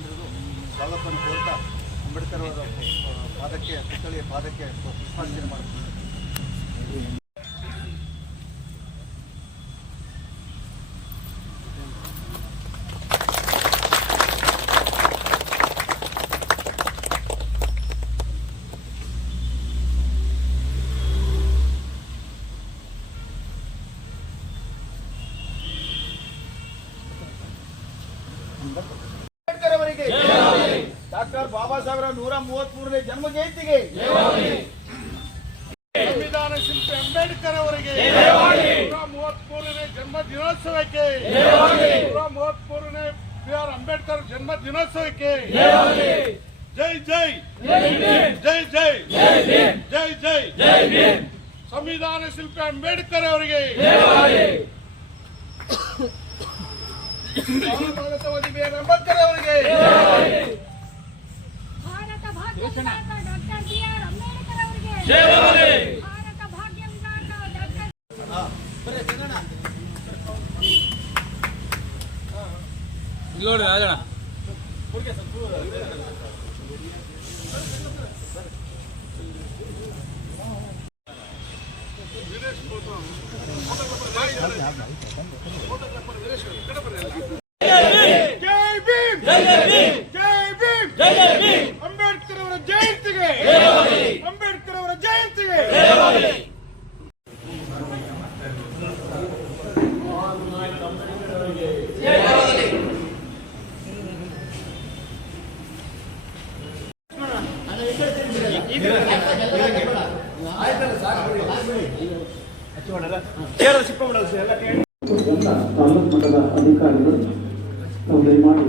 ಎಲ್ಲರಿಗೂ ಸ್ವಾಗತವನ್ನು ಕೋರ್ತಾ ಅಂಬೇಡ್ಕರ್ ಅವರ ಪಾದಕ್ಕೆ ಪುತ್ಥಳಿಯ ಪಾದಕ್ಕೆ ಪುಷ್ಪಾರ್ಚನೆ ಮಾಡ್ತೀನಿ. ಅಂಬೇಡ್ಕರ್ ಅವರಿಗೆ ಡಾಕ್ಟರ್ ಬಾಬಾ ಸಾಹೇಬರ 133ನೇ ಜನ್ಮ ಜಯಂತಿಗೆ ಸಂವಿಧಾನ ಶಿಲ್ಪಿ ಅಂಬೇಡ್ಕರ್ ಅವರಿಗೆ 133ನೇ ಜನ್ಮ ದಿನೋತ್ಸವಕ್ಕೆ 133ನೇ BR ಅಂಬೇಡ್ಕರ್ ಜನ್ಮ ದಿನೋತ್ಸವಕ್ಕೆ ಜೈ ಜೈ ಜೈ ಜೈ ಜೈ ಜೈ ಜೈ ಸಂವಿಧಾನ ಶಿಲ್ಪಿ ಅಂಬೇಡ್ಕರ್ ಅವರಿಗೆ ಭಾರತವಾದಿ BR ಅಂಬೇಡ್ಕರ್ ಅವರಿಗೆ ಭಾರತ ಭಾಗ್ಯ ಡಾಕ್ಟರ್ BR ಅಂಬೇಡ್ಕರ್ ಅವರಿಗೆ ಭಾರತ ಭಾಗ್ಯ ಡಾಕ್ಟರ್ ನೋಡಿ ರಾಜಣ್ಣ ಜೈ ಭೀಮ್ ಜೈ ಭೀಮ್ ಅಂಬೇಡ್ಕರ್ ಅವರ ಜಯಂತಿಗೆ ಅಂಬೇಡ್ಕರ್ ಅವರ ಜಯಂತಿಗೆ ತಾಲೂಕು ಮಟ್ಟದ ಅಧಿಕಾರಿಗಳು ತಾವು ದಯಮಾಡಿ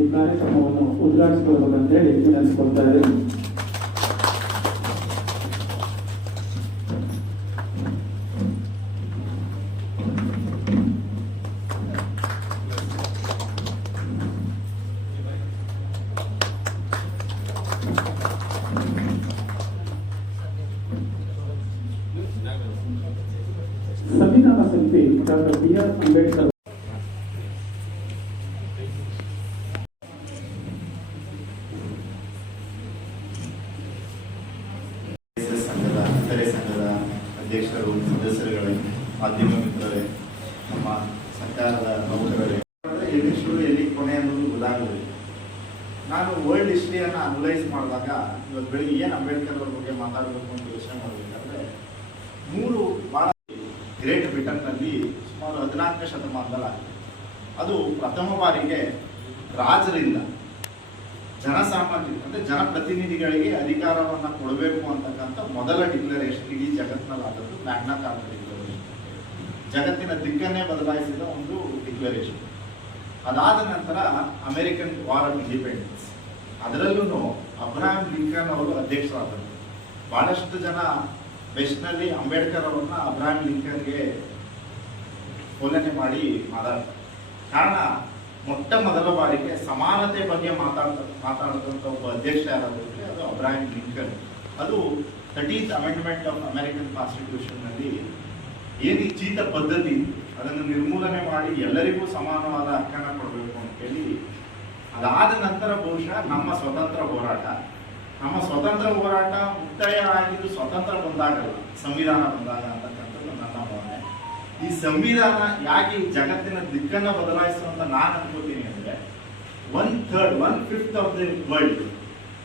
ಈ ಕಾರ್ಯಕ್ರಮವನ್ನು ಉದ್ಘಾಟಿಸಿಕೊಳ್ಳಬೇಕಂತೇಳಿ ವಿನಂತಿಸಿಕೊಳ್ತಾ ಇದ್ದೇನೆ. ಸಂವಿಧಾನ ಶಿಲ್ಪಿ ಡಾಕ್ಟರ್ BR ಅಂಬೇಡ್ಕರ್ ಸಂಘದ ಅಧ್ಯಕ್ಷರು, ಸದಸ್ಯರುಗಳೇ, ಮಾಧ್ಯಮ ಮಿತ್ರರೇ, ನಮ್ಮ ಸರ್ಕಾರದ ನೌಕರರೇ, ಎಲ್ಲಿ ಶುರು ಎಲ್ಲಿ ಕೊನೆ ಅನ್ನೋದು ಗೊತ್ತಾಗಲಿಲ್ಲ. ನಾನು ವರ್ಲ್ಡ್ ಹಿಸ್ಟ್ರಿಯನ್ನು ಅನಲೈಸ್ ಮಾಡಿದಾಗ ಇವತ್ತು ಬೆಳಿಗ್ಗೆ ಏನು ಅಂಬೇಡ್ಕರ್ ಅವ್ರ ಬಗ್ಗೆ ಮಾತಾಡಬೇಕು ಅಂತ ಯೋಚನೆ ಮಾಡಬೇಕಾದ್ರೆ 3 ಭಾಳ ಗ್ರೇಟ್ ಬ್ರಿಟನ್ನಲ್ಲಿ ಸುಮಾರು 14ನೇ ಶತಮಾನದಲ್ಲಾಗಿದೆ. ಅದು ಪ್ರಥಮ ಬಾರಿಗೆ ರಾಜರಿಂದ ಜನಸಾಮಾನ್ಯ ಅಂದರೆ ಜನಪ್ರತಿನಿಧಿಗಳಿಗೆ ಅಧಿಕಾರವನ್ನು ಕೊಡಬೇಕು ಅಂತಕ್ಕಂಥ ಮೊದಲ ಡಿಕ್ಲರೇಷನ್ ಇಡೀ ಜಗತ್ತಿನಲ್ಲಿ ಆದದ್ದು ಮ್ಯಾಗ್ನಾ ಕಾರ್ಟಾ ಡಿಕ್ಲರೇಷನ್. ಜಗತ್ತಿನ ದಿಕ್ಕನ್ನೇ ಬದಲಾಯಿಸಿದ ಒಂದು ಡಿಕ್ಲರೇಷನ್. ಅದಾದ ನಂತರ ಅಮೆರಿಕನ್ ವಾರ್ ಆಫ್ ಇಂಡಿಪೆಂಡೆನ್ಸ್, ಅದರಲ್ಲೂ ಅಬ್ರಹಾಂ ಲಿಂಕನ್ ಅವರು ಅಧ್ಯಕ್ಷರಾದರು. ಬಹಳಷ್ಟು ಜನ ವೆಸ್ಟ್ನಲ್ಲಿ ಅಂಬೇಡ್ಕರ್ ಅವರನ್ನ ಅಬ್ರಹಾಂ ಲಿಂಕನ್ಗೆ ಹೋಲನೆ ಮಾಡಿ ಮಾತಾಡ್ತಾರೆ. ಕಾರಣ ಮೊಟ್ಟ ಮೊದಲ ಬಾರಿಗೆ ಸಮಾನತೆ ಬಗ್ಗೆ ಮಾತಾಡಿದಂಥ ಒಬ್ಬ ಅಧ್ಯಕ್ಷ ಯಾರಾದ್ರೆ ಅದು ಅಬ್ರಹಾಂ ಲಿಂಕನ್. ಅದು 13th ಅಮೆಂಡ್ಮೆಂಟ್ ಆಫ್ ಅಮೆರಿಕನ್ ಕಾನ್ಸ್ಟಿಟ್ಯೂಷನ್ನಲ್ಲಿ ಏನು ಈ ಚೀತ ಪದ್ಧತಿ ಅದನ್ನು ನಿರ್ಮೂಲನೆ ಮಾಡಿ ಎಲ್ಲರಿಗೂ ಸಮಾನವಾದ ಹಕ್ಕನ್ನು ಕೊಡಬೇಕು ಅಂತೇಳಿ. ಅದಾದ ನಂತರ ಬಹುಶಃ ನಮ್ಮ ಸ್ವತಂತ್ರ ಹೋರಾಟ ಮುಕ್ತಾಯ ಆಗಿದ್ದು ಸ್ವತಂತ್ರ ಬಂದಾಗಲ್ಲ, ಸಂವಿಧಾನ ಬಂದಾಗ ಅಂತಕ್ಕಂಥದ್ದು ನನ್ನ ಭಾವನೆ. ಈ ಸಂವಿಧಾನ ಯಾಕೆ ಈ ಜಗತ್ತಿನ ದಿಕ್ಕನ್ನು ಬದಲಾಯಿಸುವಂತ ನಾನು ಅನ್ಕೋತೀನಿ ಅಂದ್ರೆ 1/5 ಆಫ್ ದಿ ವರ್ಲ್ಡ್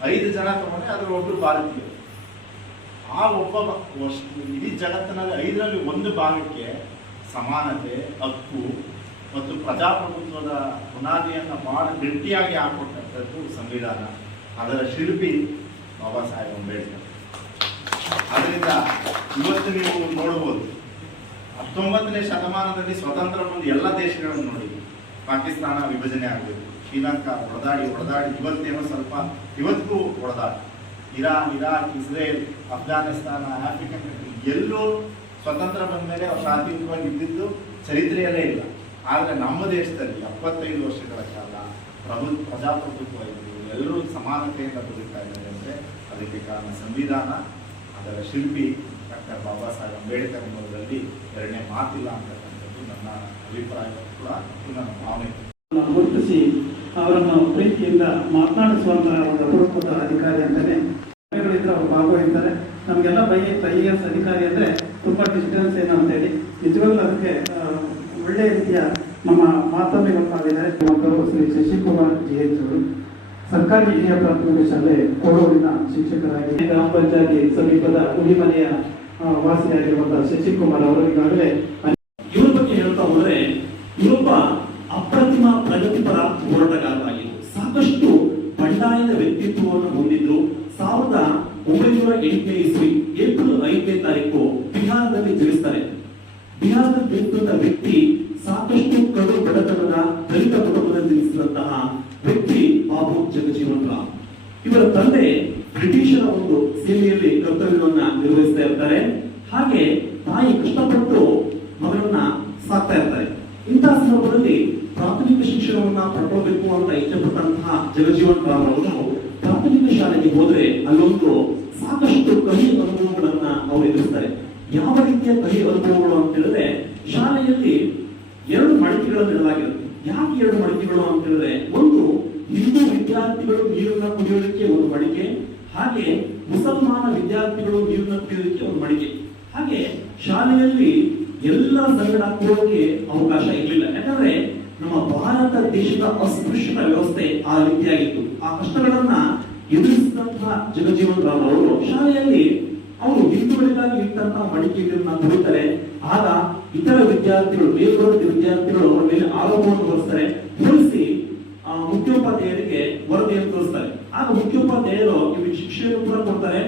5 ಜನ ತಗೊಂಡ್ರೆ ಅದ್ರ ಒಬ್ರು ಭಾರತೀಯರು. ಆ ಒಬ್ಬ ಇಡೀ ಜಗತ್ತಿನಲ್ಲಿ 5ರಲ್ಲಿ 1 ಭಾಗಕ್ಕೆ ಸಮಾನತೆ, ಹಕ್ಕು ಮತ್ತು ಪ್ರಜಾಪ್ರಭುತ್ವದ ಬುನಾದಿಯನ್ನು ಬಹಳ ಗಟ್ಟಿಯಾಗಿ ಹಾಕೊಟ್ಟಂಥದ್ದು ಸಂವಿಧಾನ. ಅದರ ಶಿಲ್ಪಿ ಬಾಬಾ ಸಾಹೇಬ್ ಅಂಬೇಡ್ಕರ್. ಅದರಿಂದ ಇವತ್ತು ನೀವು ನೋಡಬಹುದು 19ನೇ ಶತಮಾನದಲ್ಲಿ ಸ್ವತಂತ್ರ ಬಂದು ಎಲ್ಲ ದೇಶಗಳನ್ನು ನೋಡಿ. ಪಾಕಿಸ್ತಾನ ವಿಭಜನೆ ಆಗಬೇಕು, ಶ್ರೀಲಂಕಾ ಹೊಡೆದಾಡಿ ಇವತ್ತೇನೋ ಸ್ವಲ್ಪ ಇವತ್ತಿಗೂ ಹೊಡೆದಾಡಿ, Iran, Iraq, Israel, Afghanistan, African country ಎಲ್ಲೂ ಸ್ವತಂತ್ರ ಬಂದ ಮೇಲೆ ಅವ್ರು ಶಾಂತಿಯುತವಾಗಿ ಇದ್ದಿದ್ದು ಚರಿತ್ರೆಯಲ್ಲೇ ಇಲ್ಲ. ಆದರೆ ನಮ್ಮ ದೇಶದಲ್ಲಿ 75 ವರ್ಷಗಳ ಕಾಲ ಪ್ರಜಾಪ್ರಭುತ್ವ ಇದ್ದು ಎಲ್ಲರೂ ಸಮಾನತೆಯಿಂದ ಬದುಕ್ತಾ ಇದ್ದಾರೆ ಅಂದರೆ ಅದಕ್ಕೆ ಕಾರಣ ಸಂವಿಧಾನ, ಅದರ ಶಿಲ್ಪಿ ಡಾಕ್ಟರ್ ಬಾಬಾ ಸಾಹೇಬ್ ಅಂಬೇಡ್ಕರ್ ಎಂಬುದರಲ್ಲಿ ಎರಡನೇ ಮಾತಿಲ್ಲ ಅಂತಕ್ಕಂಥದ್ದು ನನ್ನ ಅಭಿಪ್ರಾಯ ಕೂಡ, ನನ್ನ ಭಾವನೆ. ಗುರುತಿಸಿ ಅವರನ್ನು ಪ್ರೀತಿಯಿಂದ ಮಾತನಾಡಿಸುವಂತಹ ಒಂದು ಅಪರೂಪದ ಅಧಿಕಾರಿ ಅಂತಾನೆ ಇದ್ರೆ ಅವ್ರು ಭಾಗವಹಿಸ್ತಾರೆ. ನಮಗೆಲ್ಲ IAS ಅಧಿಕಾರಿ ಅಂದರೆ ತುಂಬ ಡಿಸ್ಟೆನ್ಸ್ ಏನು ಅಂತೇಳಿ ನಿಜವಾಗ್ಲೂ ಅದಕ್ಕೆ ಒಳ್ಳೆಯ ರೀತಿಯ ನಮ್ಮ ಮಾತನ್ನು ಗೊತ್ತಾಗಿದ್ದಾರೆ. ಮಕ್ಕಳು ಶ್ರೀ ಶಶಿಕುಮಾರ್ GH ಅವರು ಸರ್ಕಾರಿ ಹಿರಿಯ ಪ್ರಾಥಮಿಕ ಶಾಲೆ ಕೋಡೂರಿನ ಶಿಕ್ಷಕರಾಗಿ ಗ್ರಾಮ ಪಂಚಾಯತಿ ಸಮೀಪದ ಹುಲಿಮನೆಯ ವಾಸಿಯಾಗಿರುವಂತಹ ಶಶಿಕುಮಾರ್ ಅವರು ಈಗಾಗಲೇ ಇವರ ಬಗ್ಗೆ ಹೇಳ್ತಾ ಹೋದ್ರೆ ಇವರೊಬ್ಬ ಅಪ್ರತಿಮ ಪ್ರಗತಿಪರ ಹೋರಾಟಗಾರರಾಗಿದ್ದು ಸಾಕಷ್ಟು ಬಂಡಾಯದ ವ್ಯಕ್ತಿತ್ವವನ್ನು ಹೊಂದಿದ್ರು. 1908ನೇ ಇಸ್ವಿ ಏಪ್ರಿಲ್ 5ನೇ ತಾರೀಕು ಬಿಹಾರದಲ್ಲಿ ಜನಿಸ್ತಾರೆ. ಬಿಹಾರದಲ್ಲಿ ಜನಿಸಿದ ವ್ಯಕ್ತಿ ಸಾಕಷ್ಟು ಕಡು ಬಡತನದ ದಲಿತ ಕುಟುಂಬದಲ್ಲಿ ಜನಿಸಿದಂತಹ ವ್ಯಕ್ತಿ ಬಾಬು ಜಗಜೀವನ್ ರಾಮ್. ಇವರ ತಂದೆ ಬ್ರಿಟಿಷರ ಒಂದು ಸೇನೆಯಲ್ಲಿ ಕರ್ತವ್ಯವನ್ನ ನಿರ್ವಹಿಸ್ತಾ ಇರ್ತಾರೆ. ಹಾಗೆ ತಾಯಿ ಕಷ್ಟಪಟ್ಟು ಮಗಳನ್ನ ಸಾಕ್ತಾ ಇರ್ತಾರೆ. ಇಂತಹ ಸಂದರ್ಭದಲ್ಲಿ ಪ್ರಾಥಮಿಕ ಶಿಕ್ಷಣವನ್ನ ಪಡ್ಕೋಬೇಕು ಅಂತ ಇಷ್ಟಪಟ್ಟಂತಹ ಜಗಜೀವನ್ ರಾಮ್ ಅವರು ಪ್ರಾಥಮಿಕ ಶಾಲೆಗೆ ಹೋದ್ರೆ ಅಲ್ಲೊಂದು ಸಾಕಷ್ಟು ಕಹಿ ಅನುಭವಗಳನ್ನ ಅವರು ಎದುರಿಸ್ತಾರೆ. ಯಾವ ರೀತಿಯ ಕಹಿ ಅನುಭವಗಳು ಅಂತ ಹೇಳಿದ್ರೆ ಶಾಲೆಯಲ್ಲಿ 2 ಮಡಿಕೆಗಳನ್ನು ಇಡಲಾಗಿರುತ್ತೆ. ಯಾಕೆ 2 ಮಡಿಕೆಗಳು ಅಂತ ಹೇಳಿದ್ರೆ ಒಂದು ಹಿಂದೂ ವಿದ್ಯಾರ್ಥಿಗಳು ನೀರನ್ನ ಕುಡಿಯೋದಕ್ಕೆ ಒಂದು ಮಡಿಕೆ, ಹಾಗೆ ಮುಸಲ್ಮಾನ ವಿದ್ಯಾರ್ಥಿಗಳು ನೀರನ್ನ ಕುಡಿಯೋದಕ್ಕೆ ಒಂದು ಮಡಿಕೆ. ಹಾಗೆ ಶಾಲೆಯಲ್ಲಿ ಎಲ್ಲ ಸಂಗಡ ಕೂಡೋಕೆ ಅವಕಾಶ ಇರಲಿಲ್ಲ. ಯಾಕಂದ್ರೆ ನಮ್ಮ ಭಾರತ ದೇಶದ ಅಸ್ಪೃಶ್ಯತ ವ್ಯವಸ್ಥೆ ಆ ರೀತಿಯಾಗಿತ್ತು. ಆ ಕಷ್ಟಗಳನ್ನ ಎದುರಿಸಿದಂತಹ ಜಗಜೀವನ್ ರಾಮ್ ಅವರು ಶಾಲೆಯಲ್ಲಿ ಅವರು ಹಿಂದೂಗಳಿಗಾಗಿ ಇಟ್ಟಂತಹ ಮಡಿಕೆ ನೀರನ್ನ ಕುಡಿತಾರೆ. ಆಗ ಇತರ ವಿದ್ಯಾರ್ಥಿಗಳು ಮೇಲ್ವರ್ಗದ ವಿದ್ಯಾರ್ಥಿಗಳು ಅವರ ಮೇಲೆ ಆರೋಪವನ್ನು ಹೊರಿಸ್ತಾರೆ. ಹೊರಿಸಿ ಮುಖ್ಯೋಪಾಧ್ಯಾಯರಿಗೆ ವರದಿಯನ್ನು ತೋರಿಸ್ತಾರೆ. ಆಗ ಮುಖ್ಯೋಪಾಧ್ಯಾಯರು ಇವರಿಗೆ ಶಿಕ್ಷೆಯನ್ನು ಕೂಡ ಕೊಡ್ತಾರೆ.